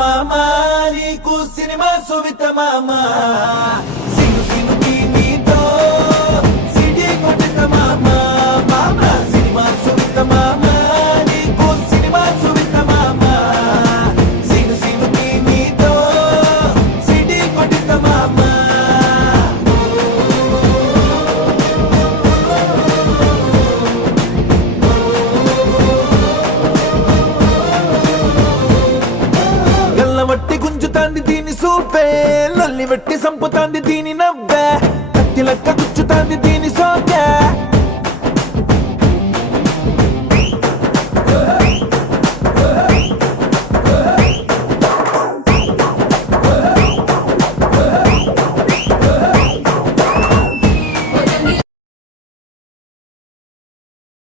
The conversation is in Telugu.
మామ నీకు సినిమా సువిత మామ సిను సిను నీతో సిడి కొట్టిత మామ మామ సినిమా సువిత మామ నీకు సినిమా సువిత మామ సిను సిను నీతో సిడి కొట్టిత మామ గల్లవట్టి గుంజుతాంది దీని సూపే లల్లి వెట్టి సంపుతాంది దీని